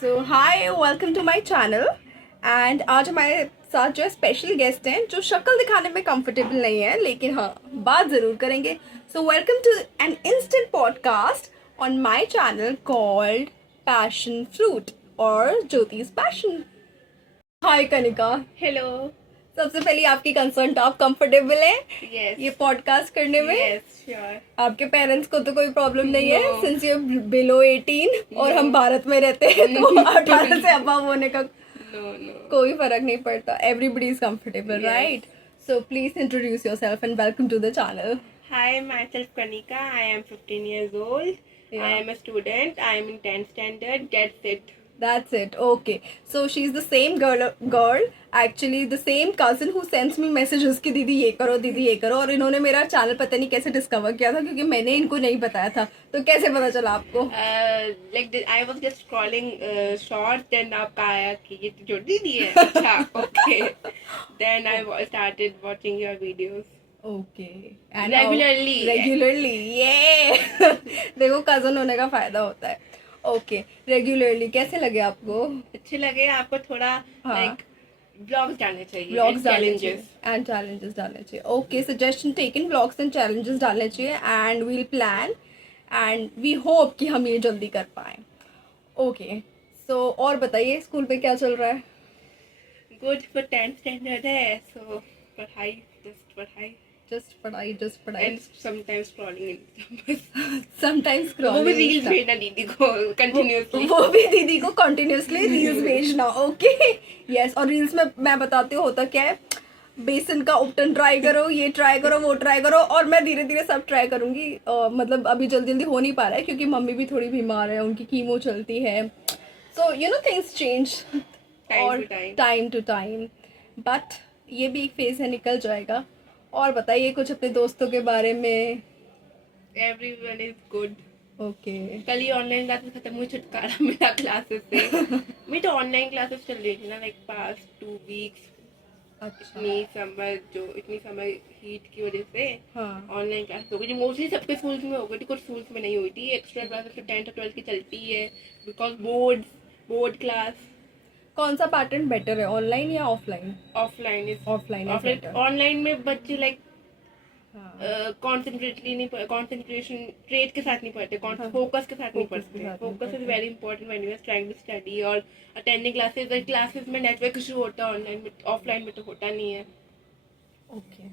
So hi, welcome to my channel. And आज हमारे साथ जो स्पेशल गेस्ट हैं जो शक्ल दिखाने में कंफर्टेबल नहीं है, लेकिन हाँ बात ज़रूर करेंगे। So welcome to an instant podcast on my channel called passion fruit और Jyoti's passion. Hi Kanika. Hello. सबसे पहले आपकी कंसर्न, आप कंफर्टेबल हैं यस। ये पॉडकास्ट करने में? Yes sure. आपके पेरेंट्स को तो कोई प्रॉब्लम नहीं है No. सिंस यू बिलो 18 और हम भारत में रहते हैं तो 18 से अबव होने का नो नो। कोई फर्क नहीं पड़ता। Everybody is comfortable, Yes. Right? So please introduce yourself and welcome to the channel. Hi, myself Kanika. I am 15 years old. Yeah. I am a student. I am in 10th standard. That's it. That's it. Okay. So she's the same girl. Actually, the same cousin who sends me messages कि दीदी ये करो, दीदी ये करो। और इन्होंने मेरा चैनल पता नहीं कैसे डिस्कवर किया था, क्योंकि मैंने इनको नहीं बताया था। तो कैसे पता चला आपको? I was just scrolling short. Then आपका आया कि ये तो जो दीदी है। अच्छा, okay. Then I started watching your videos. Okay. Regularly. ये देखो, कजन होने का फायदा होता है। ओके, रेगुलरली कैसे लगे आपको? अच्छे लगे आपको थोड़ा हाँ। like vlogs डालने चाहिए। व्लॉग्स डालने challenges. चाहिए एंड चैलेंजेस डालने चाहिए। Okay, suggestion taken, vlogs and challenges डालने चाहिए and we'll plan and we hope कि हम ये जल्दी कर पाएँ। ओके, सो और बताइए स्कूल पे क्या चल रहा है? Good for 10th standard है, so पढ़ाई, just पढ़ाई जस्ट पढ़ाई and sometimes scrolling in numbers. Sometimes वो भी रील्स भेजना दीदी को continuously. वो भी दीदी को कंटिन्यूअसली रील्स भेजना। Okay, yes. और रील्स में मैं बताती हूँ होता क्या है, बेसन का उपटन ट्राई करो, ये ट्राई करो, वो ट्राई करो, और मैं धीरे धीरे सब ट्राई करूंगी। मतलब अभी जल्दी जल्दी हो नहीं पा रहा है क्योंकि मम्मी भी थोड़ी बीमार है, उनकी कीमो चलती है। So you know things change और टाइम टू टाइम, बट ये भी एक फेज है, निकल जाएगा। और बताइए कुछ अपने दोस्तों के बारे में। Everyone is good. ओके, कल ही ऑनलाइन क्लासेस खत्म हुई, छुटकारा मिला क्लासेस से। मेरी तो ऑनलाइन क्लासेस चल रही थी ना, लाइक पास्ट 2 weeks. अच्छा। इतनी समर हीट की वजह से हाँ, ऑनलाइन क्लास हो गई, जो मोस्टली सबके स्कूल्स में हो गई थी, कुछ स्कूल्स में नहीं हुई थी। एक्स्ट्रा क्लासेस 10th और 12th की चलती है बिकॉज बोर्ड क्लास। कौन सा पैटर्न बेटर है, ऑनलाइन या offline? Offline offline is better. Online में बच्चे लाइक हाँ, कंसंट्रेशन ट्रेड के साथ नहीं पढ़ते, फोकस के साथ नहीं पढ़ते। Focus is very important when you are trying to study और अटेंडिंग क्लासेस में नेटवर्क इशू होता है, ऑनलाइन में ऑफलाइन में तो होता नहीं है। ओके,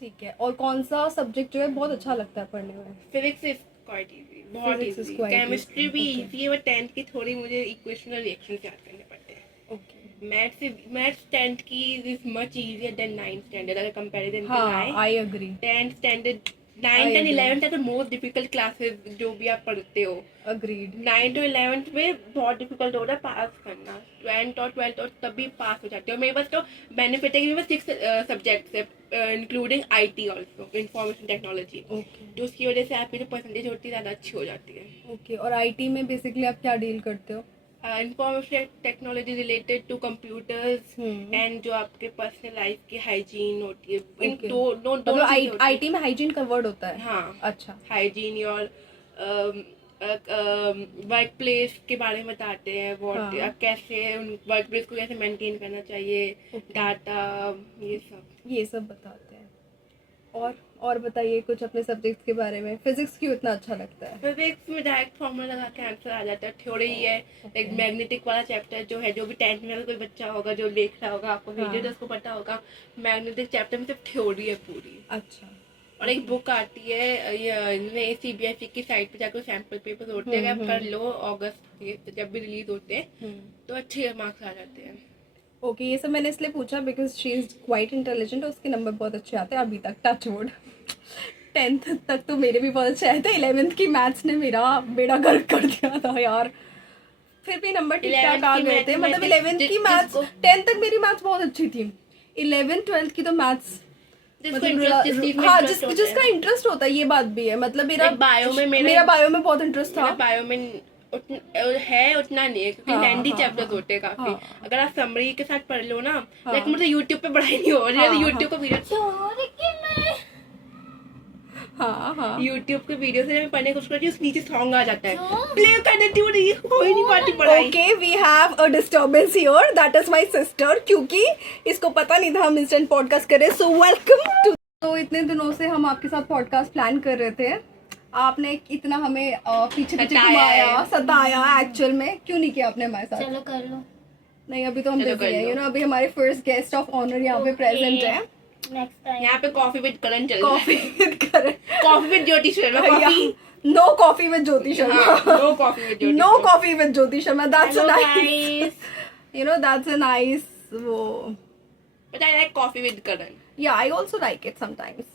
ठीक है। और कौन सा सब्जेक्ट जो है बहुत अच्छा लगता है पढ़ने में? फिजिक्स इज क्वाइट इजी, बहुत Physics is easy. quite chemistry easy, भी okay. इजी है, बट 10th की थोड़ी मुझे इक्वेशन और रिएक्शन याद करने पड़ते हैं। ओके, मैथ्स 10th की is much easier than 9th standard, अगर कंपैरिजन हाँ, कराएं। I agree. 10th standard, I 9th and agree. 11th are the most difficult classes जो भी आप पढ़ते हो। अग्रीड। 9th और 11th में बहुत डिफिकल्ट हो रहा है पास करना। 10th और 12th और तभी पास हो जाते हो। मेरे पास तो बेनिफिट है कि मेरे पास 6 सब्जेक्ट्स है, including IT also, information technology. Okay, तो उसकी वजह से आपकी जो परसेंटेज होती है ज़्यादा अच्छी हो जाती है। ओके। और आईटी में बेसिकली आप क्या डील करते हो? Information technology related to computers hmm. And जो आपके पर्सनल लाइफ की हाइजीन होती है, इन Okay. दो मतलब चीजें होती हैं। आईटी में हाइजीन का वर्ड होता है? हाँ, अच्छा। हाइजीन और वर्क प्लेस के बारे में बताते हैं, हाँ। कैसे वर्क प्लेस को कैसे मेंटेन करना चाहिए, Okay. डाटा, ये सब। बताते हैं। और बताइए कुछ अपने सब्जेक्ट्स के बारे में। फिजिक्स क्यों इतना अच्छा लगता है? फिजिक्स में डायरेक्ट फॉर्मूला लगा के आंसर आ जाता है। थ्योरी ही है, लाइक मैग्नेटिक वाला चैप्टर जो है, जो भी 10th में कोई बच्चा होगा जो देख रहा होगा, आपको वीडियो तो उसको पता होगा, मैग्नेटिक चैप्टर में सिर्फ थ्योरी है पूरी। अच्छा। और एक बुक आती है, ये CBSE की साइट पे जाकर सैंपल पेपर होते हैं, आप कर लो, अगस्त के जब भी रिलीज होते हैं तो अच्छे मार्क्स आ जाते हैं। ओके, ये सब मैंने इसलिए पूछा because she is quite intelligent, उसके नंबर बहुत अच्छे आते हैं अभी तक, टच वुड। 10th तक तो मेरे भी बहुत अच्छे आए थे। 11th की मैथ्स ने मेरा बेड़ा गर्क कर दिया था यार। फिर भी नंबर ठीक ठाक आ गए थे, मतलब 11th की मैथ्स, 10th तक मेरी मैथ्स बहुत अच्छी थी। 11th 12th की तो मैथ्स हाँ, जिसका इंटरेस्ट होता है, ये बात भी है। मतलब मेरा बायो में बहुत इंटरेस्ट था। बायो में है उतना नहीं है, क्योंकि लेंदी चैप्टर्स होते हैं काफी। अगर आप समरी के साथ पढ़ लो ना, लाइक मुझे यूट्यूब पे पढ़ाई नहीं हो रही है, यूट्यूब का वीडियो हाँ हाँ यूट्यूब के वीडियो से मैं पढ़ने की कोशिश करती हूँ, नीचे सॉन्ग आ जाता है, प्ले करने क्यों नहीं, हो ही नहीं पाती पढ़ाई। Okay we have a disturbance here, that is my sister, क्योंकि इसको पता नहीं था हम इंस्टेंट पॉडकास्ट कर रहे हैं। So welcome to. तो इतने दिनों से हम आपके साथ पॉडकास्ट प्लान कर रहे थे, आपने इतना हमें पीछे पीछे घुमाया, सताया, एक्चुअल में क्यों नहीं किया आपने हमारे साथ? चलो कर लो। नहीं अभी तो हम चलो बिजी कर हैं, लो। यू नो अभी हमारे फर्स्ट गेस्ट ऑफ ऑनर यहाँ पे प्रेजेंट है। नेक्स्ट टाइम यहाँ पे कॉफी विद करण चल रहा है, coffee with Karan, coffee with Jyoti Sharma, coffee no coffee with Jyoti Sharma, no coffee with Jyoti no coffee with Jyoti Sharma, that's Hello nice, guys, you know that's a nice वो, but I like coffee with Karan. या I also like it sometimes,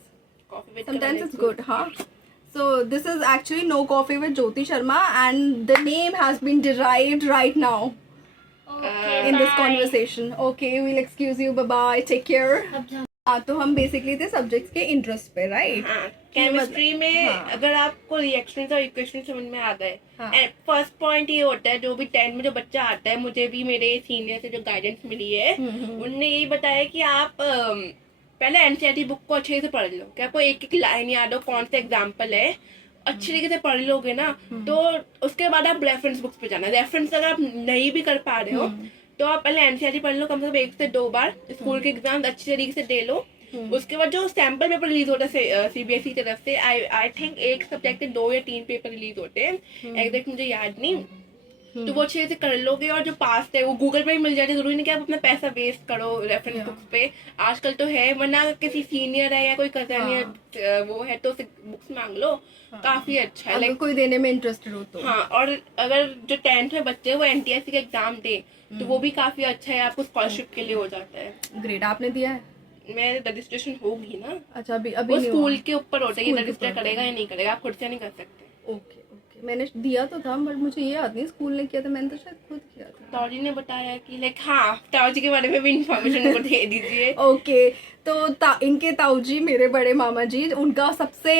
Coffee with sometimes Karan it's is good, huh? So this is actually No Coffee with Jyoti Sharma, and the name has been derived right now in this conversation. Okay, we'll excuse you. Bye bye. Take care. अब जा हाँ तो हम basically थे subjects के interest पे, right? हाँ, chemistry में हाँ। अगर आपको रिएक्शंस और इक्वेशन समझ में आ गए, हाँ। फर्स्ट पॉइंट ये होता है, जो भी 10 में जो बच्चा आता है, मुझे भी मेरे सीनियर से जो गाइडेंस मिली है, उनने यही बताया कि आप पहले एनसीईआरटी बुक को अच्छे से पढ़ लो, कि आपको एक एक लाइन याद हो, कौन सा एग्जाम्पल है, अच्छी तरीके से पढ़ लोगे ना, तो उसके बाद आप रेफरेंस बुक्स पे जाना। रेफरेंस अगर आप नहीं भी कर पा रहे हो तो आप पहले एनसीईआरटी पढ़ लो, कम से कम 1 से 2 बार, स्कूल के एग्जाम अच्छी तरीके से दे लो। उसके बाद जो सैम्पल पेपर रिलीज होता है सीबीएसई की तरफ से, आई थिंक एक सब्जेक्ट के 2 या 3 पेपर रिलीज होते हैं, एग्जैक्ट मुझे याद नहीं, तो वो अच्छे से कर लोगे। और जो पास है वो गूगल पे ही मिल जाते, जरूरी नहीं कि आप अपना पैसा वेस्ट करो रेफरेंस बुक्स पे, आजकल तो है, वरना किसी सीनियर है या कोई कजन या वो है तो बुक्स मांग लो, काफी अच्छा है। अगर कोई देने में इंटरेस्टेड हो तो। हाँ, और अगर जो 10th में बच्चे वो एनटीएससी का एग्जाम दे तो वो भी काफी अच्छा है, आपको स्कॉलरशिप के लिए हो जाता है। ग्रेट, आपने दिया है? मैं रजिस्ट्रेशन होगी ना, अच्छा अभी अभी वो नहीं स्कूल हुआ। के ऊपर होता है, ये स्कूल के रजिस्टर ऊपर करेगा या नहीं करेगा, आप खुद से नहीं कर सकते। ओके ओके, मैंने दिया तो था बट मुझे ये याद नहीं स्कूल ने किया था, मैंने तो शायद खुद किया था। ताऊजी ने बताया कि लाइक, हाँ, ताऊजी के बारे में भी इंफॉर्मेशन उनको दे दीजिए। ओके तो इनके ताऊजी मेरे बड़े मामा जी, उनका सबसे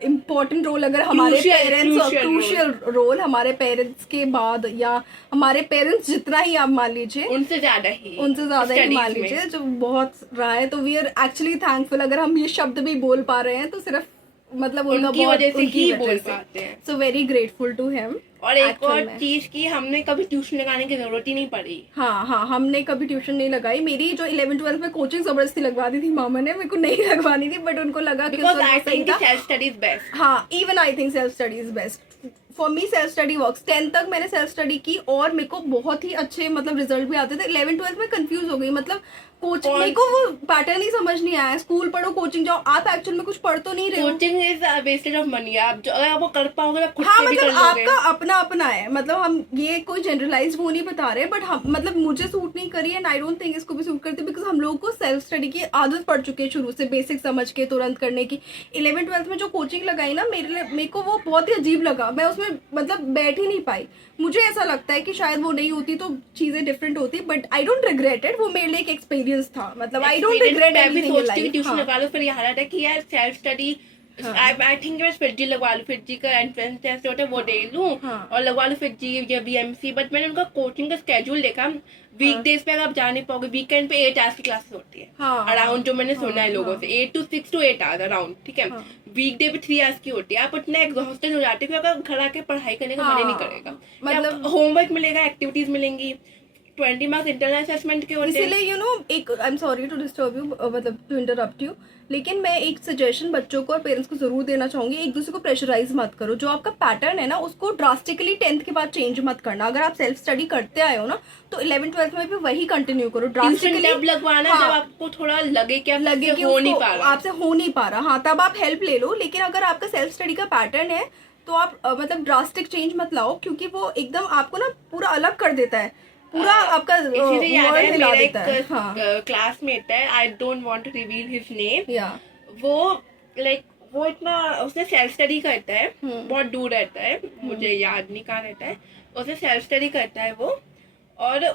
इम्पोर्टेंट रोल अगर हमारे पेरेंट्स, क्रूशियल रोल हमारे पेरेंट्स के बाद, या हमारे पेरेंट्स जितना ही आप मान लीजिए, उनसे ज्यादा ही ही मान लीजिए, जो बहुत रहा है, तो वी आर एक्चुअली थैंकफुल। अगर हम ये शब्द भी बोल पा रहे हैं तो सिर्फ मतलब उनका उनकी बहुत वजह से उनकी ही वजह बोल से। पाते हैं। So very grateful to him. और एक Actual और में। चीज की, हमने कभी ट्यूशन लगाने की जरूरत ही नहीं पड़ी। हाँ हाँ, हमने कभी ट्यूशन नहीं लगाई। मेरी जो 11th-12th में कोचिंग जबरदस्ती लगवा दी थी मामा ने, मेरे को नहीं लगवानी थी, बट उनको लगा कि बिकॉज उसका आई सही थिंक था। Self study is best. हाँ, even I think self study is best for me. Self study works. 10th तक मैंने सेल्फ स्टडी की और मेरे को बहुत ही अच्छे मतलब रिजल्ट भी आते थे। 11th-12th में कंफ्यूज हो गई, मतलब कोचिंग मेरे को वो पैटर्न ही समझ नहीं आया। स्कूल पढ़ो, कोचिंग जाओ, आप एक्चुअल में कुछ पढ़ तो नहीं रहे हो। Coaching is wastage of money. आप जो अगर आप वो कर पाओगे तो आप खुद हाँ से भी कर मतलब लोगे। आपका अपना अपना है, मतलब हम ये कोई जनरलाइज वो नहीं बता रहे, बट हम मतलब मुझे सूट नहीं करी एंड आई डोंट थिंक इसको भी सूट करती, बिकॉज हम लोगों को सेल्फ स्टडी की आदत पड़ चुकी है शुरू से, बेसिक समझ के तुरंत करने की। 11th-12th में जो कोचिंग लगाई ना, मेरे को वो बहुत ही अजीब लगा। मैं उसमें मतलब बैठ ही नहीं पाई। मुझे ऐसा लगता है कि शायद वो नहीं होती तो चीजें डिफरेंट होती, but I don't regret it. वो मेरे लिए एक एक्सपीरियंस था, मतलब I don't regret anything in anything life. Tuition इन लगा लो, फिर यहाँ रहता है कि यार सेल्फ स्टडी, आई थिंक मैं फिजी लगवा लूँ, फिजी का एंट्रेंस टेस्ट होता है वो दे लूँ और लगवा लूँ फिजी या बीएमसी। बट मैंने उनका कोचिंग का स्केड्यूल देखा, वीकडेज पे अगर आप जा नहीं पाओगे, वीकेंड पे 8 आवर्स की क्लासेस होती है अराउंड, जो मैंने सुना है लोगों से, 8 to 6 to 8 आवर्स अराउंड, ठीक है। वीकडे पे 3 आवर्स की होती है। आप इतना एग्जॉस्टेड हो जाते हैं, अगर घर आके पढ़ाई करने का मन ही नहीं करेगा। मतलब होमवर्क मिलेगा, एक्टिविटीज मिलेंगी, 20 मार्क्स इंटरनल असेसमेंट के होते हैं। इसीलिए यू नो एक, I am sorry to disturb you, मतलब टू इंटरप्ट यू, लेकिन मैं एक सजेशन बच्चों को और पेरेंट्स को जरूर देना चाहूंगी, एक दूसरे को प्रेशराइज मत करो। जो आपका पैटर्न है ना, उसको ड्रास्टिकली 10th के बाद चेंज मत करना। अगर आप सेल्फ स्टडी करते आए हो ना, तो 11th-12th में भी वही कंटिन्यू करो ड्रास्टिकली। जब लगवाना जब आपको थोड़ा लगे कि हो नहीं पा रहा, आपसे हो नहीं पा रहा, हाँ, तब आप हेल्प ले लो। लेकिन अगर आपका सेल्फ स्टडी का पैटर्न है तो आप मतलब ड्रास्टिक चेंज मत लाओ, क्योंकि वो एकदम आपको ना पूरा अलग कर देता है, पूरा आपका इसीलिए याद है हिला मेरा देता है। हाँ, एक क्लासमेट है, I don't want to reveal his name, या वो लाइक वो इतना, उसने सेल्फ स्टडी करता है, बहुत दूर रहता है, मुझे याद नहीं कहाँ रहता है, उसने सेल्फ स्टडी करता है वो, और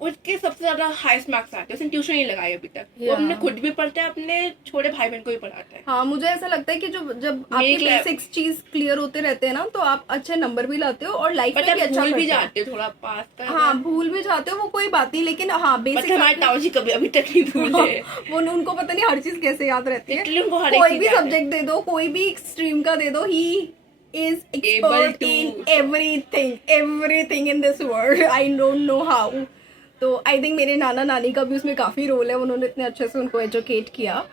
उसके सबसे ज्यादा हाईएस्ट मार्क्स आते हैं, उसने ट्यूशन नहीं लगाई अभी तक, वो Yeah. अपने खुद भी पढ़ता है, अपने छोटे भाई बहन को भी पढ़ाता है। हाँ, मुझे ऐसा लगता है कि जब आपके Make life- बेसिक्स चीज क्लियर होते रहते हैं ना, तो आप अच्छे नंबर भी लाते हो और लाइफ बट में भी आप अच्छा भूल भी करते हो। जाते हो थोड़ा पास का। हाँ, भूल भी जाते हो, वो कोई बात नहीं, लेकिन हाँ बट बेसिक हमारे ताऊ जी कभी अभी तक नहीं भूले। वो उनको पता नहीं हर चीज कैसे याद रहती है। Literally उनको हर एक कोई चीज भी याद है। सब्जेक्ट दे दो, कोई भी स्ट्रीम का दे दो, ही is Able expert to- in everything in this world. I don't know how. तो आई थिंक मेरे नाना नानी का भी उसमें काफी रोल है, उन्होंने इतने अच्छे से उनको एजुकेट किया।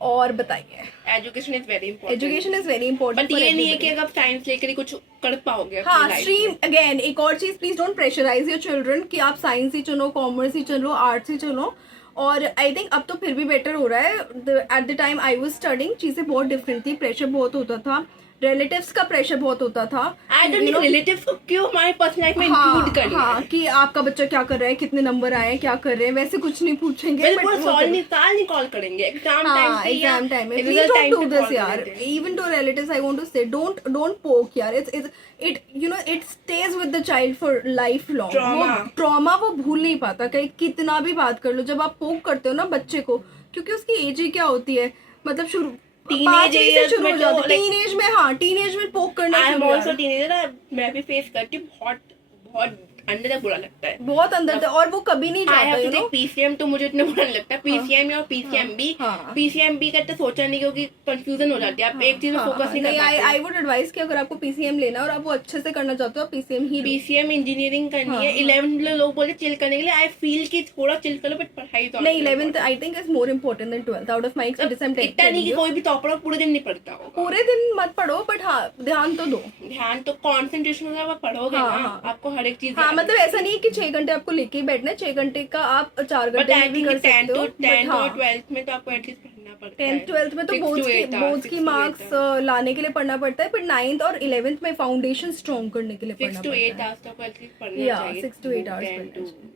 और बताइए, education is very important. Education is very important. But ये नहीं है कि अगर आप साइंस लेकर ही कुछ कर पाओगे अपनी हाँ, life स्ट्रीम में। अगेन एक और चीज, please don't pressurise your children कि आप साइंस ही चुनो, कॉमर्स ही चलो, आर्ट्स ही चलो। और आई थिंक अब तो फिर भी बेटर हो रहा है। At the time I was studying चीजें बहुत डिफरेंट थी, प्रेशर बहुत होता था, रिलेटिव्स का प्रेशर बहुत होता था। आई डोंट नो रिलेटिव्स को क्यों हमारे पर्सनल लाइफ में हाँ, इंक्लूड कर लिया हाँ, है। कि आपका बच्चा क्या कर रहा है, कितने नंबर आए हैं, क्या कर रहे हैं, वैसे कुछ नहीं पूछेंगे। बिल्कुल but वो सॉल्व तो- नहीं, साल नहीं कॉल करेंगे एग्जाम हाँ, टाइम पे या एग्जाम टाइम में we result don't time do पे this call यार। कर देते हैं। Even to relatives I want to say, don't poke यार। it you know it stays with the child for lifelong। Trauma। वो ट्रॉमा वो भूल नहीं पाता, कहीं कितना भी बात कर लो। जब आप पोक करते हो ना बच्चे को, क्योंकि उसकी एज ही क्या होती है, मतलब शुरू Teenage 5 से years शुरू में हो तो जाता है। like- टीनेज में, हाँ टीनेज में पोक करना आई एम शुरू आल्सो यार। टीनेजर, मैं भी फेस करती हूँ, बहुत अंदर तक बुरा लगता है। बहुत अंदर तक, और वो कभी नहीं आई जाता have you to know. Take PCM, तो मुझे इतना बुरा नहीं लगता। पीसीएम और पीसीएमबी, हाँ। पीसीएमबी का तो सोचा नहीं, क्योंकि कंफ्यूजन हो जाती है, आप एक चीज में फोकस नहीं कर आई पाते। वुड एडवाइस कि अगर आपको पीसीएम लेना है और आप वो अच्छे से करना चाहते हो, आप पीसीएम ही लो। पीसीएम इंजीनियरिंग करनी हाँ, है। 11th में लोग बोले चिल करने के लिए, आई फील कि थोड़ा चिल करो, बट पढ़ाई तो नहीं, 11th I think is more important then 12th out of my experience. I am इतना नहीं कि कोई भी टॉपर पूरे दिन नहीं पढ़ता होगा। पूरे दिन मत पढ़ो, बट हाँ ध्यान तो दो। ध्यान तो कंसंट्रेशन होगा, आप पढ़ोगे हाँ, ना, हाँ। आपको हर एक चीज हाँ, याद मतलब है। ऐसा नहीं है कि 6 घंटे आपको लेके ही बैठना है, 6 घंटे का आप 4 बट घंटे आई में भी थिंक कर 10th सकते हो। और 10th और हाँ, 12th में तो आपको एटलीस्ट पढ़ना पड़ता है। 10th 12th में तो 6 to 8 hours, बोर्ड्स 6 की to 8 मार्क्स hours। लाने के लिए पढ़ना पड़ता है, बट 9th और 11th में फाउंडेशन स्ट्रॉन्ग करने के लिए 6 पढ़ना to 8 पड़ता है। hours तक एटलीस्ट पढ़ना Yeah, चाहिए। 6 to 8 hours 10 पढ़ना to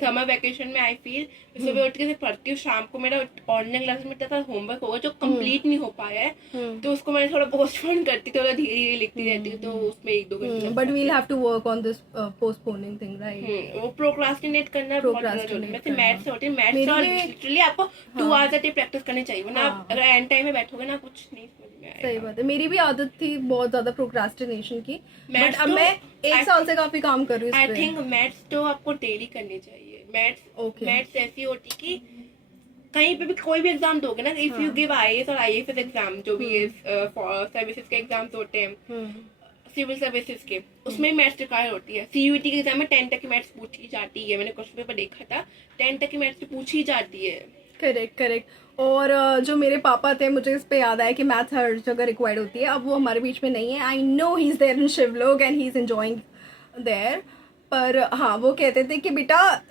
समर वैकेशन में आई फील सुबह उठ के से पढ़ती हूँ, शाम को मेरा ऑनलाइन क्लास में इतना होमवर्क होगा जो कंप्लीट नहीं हो पाया है, तो उसको मैंने थोड़ा पोस्टपोन करती थी, धीरे धीरे लिखती रहती हूँ, तो उसमें 1-2 घंटे। But we'll have to work on this postponing thing, right. वो प्रोक्रास्टिनेट करना बहुत ज़्यादा जरूरी है। वैसे मैथ्स से होती है, मैथ्स मेरी और भी- लिटरली आपको 2 आवर्स तक प्रैक्टिस करनी चाहिए, वरना आप हाँ। अगर एंड टाइम में बैठोगे ना कुछ नहीं समझ में आएगा। सही बात है, मेरी भी आदत थी बहुत ज्यादा प्रोक्रास्टिनेशन की, बट Maths अब तो मैं 1 I- साल से काफी काम कर रही हूँ आई इस पे। थिंक मैथ्स तो आपको डेली करनी चाहिए। Okay. मैथ्स ऐसी होती कि कहीं पे भी कोई भी एग्जाम दोगे ना, इफ यू गिव आईएएस और आईएफएस एग्जाम, जो भी सर्विसेज के एग्जाम्स होते हैं, सिविल सर्विसेज के, उसमें मैथ्स रिक्वायर होती है। सीयूईटी के एग्जाम में 10 तक की मैथ्स पूछी जाती है, मैंने क्वेश्चन पेपर देखा था, 10 तक की मैथ्स पूछी जाती है। करेक्ट। और जो मेरे पापा थे, मुझे इस पे याद आया कि मैथ्स हर जगह रिक्वायर्ड होती है। अब वो हमारे बीच में नहीं है। I know he is there in Shivlok and he is enjoying there, पर हाँ वो कहते थे कि बेटा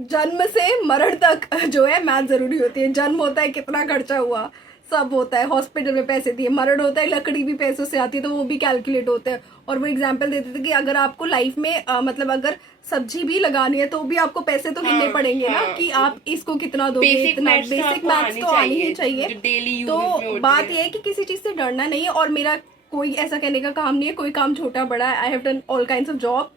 जन्म से मरण तक जो है मैथ जरूरी होती है। जन्म होता है, कितना खर्चा हुआ, सब होता है, हॉस्पिटल में पैसे दिए, मरण होता है, लकड़ी भी पैसों से आती है, तो वो भी कैलकुलेट होते हैं। और वो एग्जाम्पल देते थे कि अगर आपको लाइफ में मतलब अगर सब्जी भी लगानी है तो भी आपको पैसे तो गिनने हाँ, पड़ेंगे ना, हाँ। कि आप इसको कितना दोगे, Basic इतना। maths तो बेसिक आपको मैथ्स तो आनी ही जो चाहिए। daily uses में तो होती बात है। ये है कि किसी चीज से डरना नहीं है। और मेरा कोई ऐसा कहने का काम नहीं है, कोई काम छोटा बड़ा है। I have done all kinds of job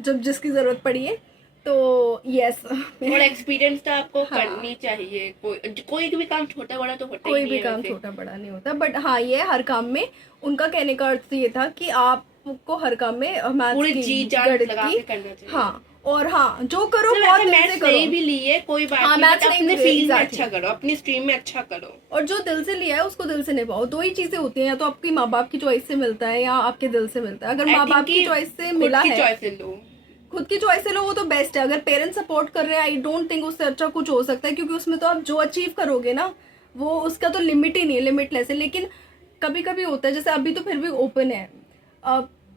जब जिसकी जरूरत पड़ी है, तो यस। और एक्सपीरियंस तो आपको हाँ। करनी चाहिए। कोई भी काम छोटा बड़ा तो होता ही कोई नहीं भी है काम वैसे। छोटा बड़ा नहीं होता, बट हाँ ये हर काम में, उनका कहने का अर्थ ये था कि आपको हर काम में मैथ्स पूरी की, जी जान गणित लगा की, के करना चाहिए। हाँ। और हाँ जो करो मतलब बहुत ऐसे दिल से मैथ्स नहीं करो, भी लिए कोई बात हाँ, नहीं, maths बट नहीं अपने लिए, फील्ड में exactly। अच्छा करो, अपनी स्ट्रीम में अच्छा करो। और जो दिल से लिया है उसको दिल से निभाओ। 2 ही चीजें होती हैं, या तो आपकी माँ बाप की चॉइस से मिलता है या आपके दिल से मिलता है। अगर I माँ think बाप की कि चॉइस से खुद मिला की है, चॉइस लो। खुद की चॉइस से लो, वो तो बेस्ट है। अगर पेरेंट्स सपोर्ट कर रहे हैं, आई डोंट थिंक उससे अच्छा कुछ हो सकता है, क्योंकि उसमें तो आप जो अचीव करोगे ना, वो उसका तो लिमिट ही नहीं है, लिमिटलेस है। लेकिन कभी कभी होता है, जैसे अभी तो फिर भी ओपन है,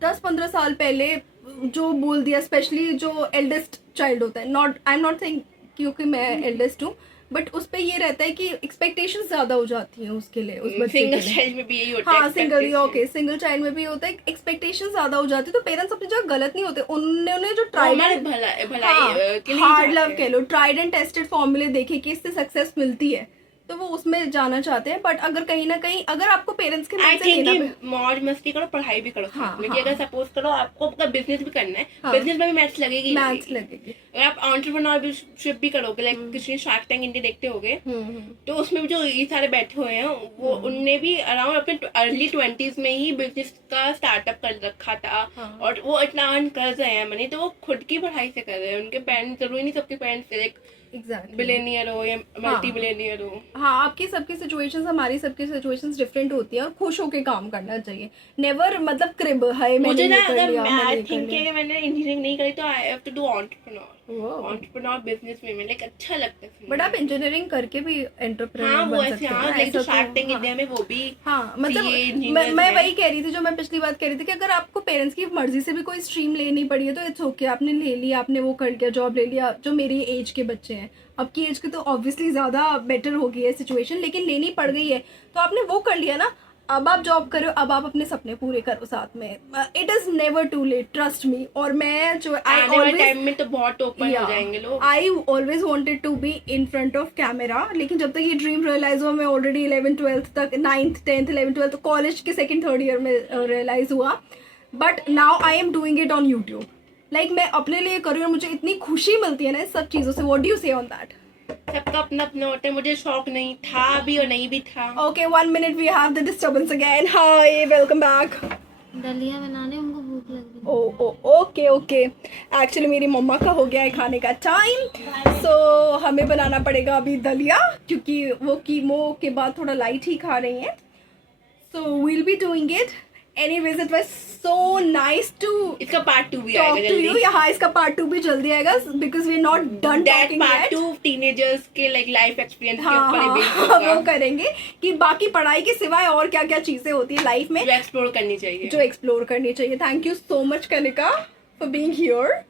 10-15 साल पहले जो बोल दिया, स्पेशली जो एल्डेस्ट चाइल्ड होता है, आई एम नॉट थिंक क्योंकि मैं एल्डेस्ट हूँ, बट उस पे ये रहता है कि एक्सपेक्टेशंस ज्यादा हो जाती हैं उसके लिए, उस बच्चे के सिंगल लिए। चाइल्ड में भी यही होता है। हाँ, सिंगल expectation। चाइल्ड में भी होता है, एक्सपेक्टेशन ज्यादा हो जाती है। तो पेरेंट्स अपनी जगह गलत नहीं होते, उन्होंने जो हमारे ट्राइड भलाई के लिए हार्ड ही लव चाहते कह लो, ट्राइड एंड टेस्टेड फॉर्मूले देखे कि इससे सक्सेस मिलती है, तो वो उसमें जाना चाहते हैं। बट अगर कहीं ना कहीं अगर आपको पेरेंट्स के आई मन से थिंक लेना कि मौज मस्ती करो, पढ़ाई भी करो हाँ, साथ में। हाँ। कि अगर सपोज करो आपको अपना बिजनेस भी करना है, हाँ। बिजनेस में भी मैथ्स लगेगी ही मैथ्स लगेगी। लगेगी। अगर आप एंटरप्रेन्योरशिप भी करोगे, लाइक किसी शार्क टैंक इंडिया देखते होगे, तो उसमें भी जो ये सारे बैठे हुए हैं वो उनने भी अराउंड अपने अर्ली 20s में ही बिजनेस का स्टार्टअप कर रखा था। हाँ। और वो इतना अर्न कर रहे हैं मनी, तो वो खुद की पढ़ाई से कर रहे हैं। उनके पेरेंट्स, जरूरी नहीं सबके पेरेंट्स एक एग्जैक्टली बिलियनियर हो या मल्टी बिलियनियर हो। हाँ, आपकी सबकी सिचुएशंस हमारी सबकी सिचुएशंस डिफरेंट होती है और खुश होके काम करना चाहिए। नेवर मतलब क्रिब है मैंने मुझे ना ये कर अगर लिया, मैंने आई ये कर थिंक लिया। कि मैंने इंजीनियरिंग नहीं करी तो I have to do entrepreneur Wow. Entrepreneur business में लाइक अच्छा लगता है। बट आप इंजीनियरिंग करके भी एंटरप्रेन्योर हाँ वो बन ऐसे, सकते हाँ हैं। लाइक ऐसा जो तो शार्क टैंक हाँ। इंडिया में वो भी हाँ मतलब CA मैं engineers मैं हैं। वही कह रही थी, जो मैं पिछली बात कह रही थी कि अगर आपको पेरेंट्स की मर्जी से भी कोई स्ट्रीम लेनी पड़ी है तो इट्स ओके, आपने ले लिया, आपने वो कर लिया, जॉब ले लिया। जो मेरी एज के बच्चे हैं, अब की एज के तो ऑब्वियसली ज़्यादा बेटर हो गई है सिचुएशन, लेकिन लेनी पड़ गई है तो आपने वो कर लिया ना। अब आप जॉब करो, अब आप अपने सपने पूरे करो साथ में। It is never too late, trust me. और मैं जो आने वाले टाइम में तो बहुत ओपन हो जाएंगे लोग। I always wanted to be in front of camera, लेकिन जब तक ये ड्रीम रियलाइज हुआ, मैं ऑलरेडी 11th-12th तक, 9th 10th 11th 12th college के 2nd-3rd ईयर में रियलाइज हुआ। But now I am doing it on YouTube. Like मैं अपने लिए कर रही हूँ और मुझे इतनी खुशी मिलती है ना इस सब चीज़ों से। व्हाट डू यू से ऑन दैट? सबका अपना अपना होता है। मुझे शौक नहीं था भी और नहीं भी था। Okay, 1 minute, we have the disturbance again. Hi, welcome back. दलिया बनाने, उनको भूख लग रही ओके ओके। एक्चुअली मेरी मम्मा का हो गया है खाने का टाइम, सो हमें बनाना पड़ेगा अभी दलिया, क्योंकि वो कीमो के बाद थोड़ा लाइट ही खा रही हैं। So we'll be doing it. Anyways, it was so nice to इसका पार्ट 2 भी टॉक आएगा टू यू। जल्दी। हाँ, इसका पार्ट 2 भी जल्दी आएगा because we are not done that talking part yet. 2 teenagers के लाइक लाइफ एक्सपीरियंस के हाँ ऊपर ही बेस्ड हाँ, होगा, वो करेंगे कि बाकी पढ़ाई के सिवाय और क्या क्या चीज़ें होती है लाइफ में जो एक्सप्लोर करनी चाहिए। जो एक्सप्लोर करनी चाहिए। Thank you so much Kanika for being here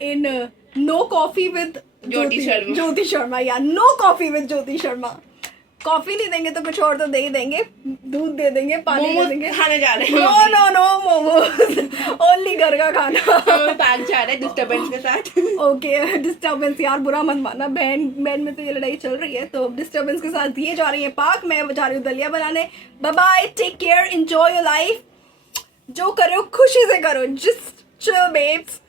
in no coffee with Jyoti Sharma. या no coffee with Jyoti Sharma. Coffee नहीं देंगे तो कुछ और तो दे ही देंगे, दूध दे देंगे, पानी दे मोमोज देंगे। खाने जा रहे हैं। No no no momos, only घर का खाना। हम पार्क जा रहे हैं डिस्टर्बेंस के साथ। ओके, डिस्टर्बेंस यार, बुरा मत मानना। बहन में तो ये लड़ाई चल रही है, तो डिस्टर्बेंस के साथ ये जा रही है पार्क, मैं जा रही हूँ दलिया बनाने। Bye bye, take care, enjoy your life. जो करो खुशी से करो, जस्ट चिल बेब्स।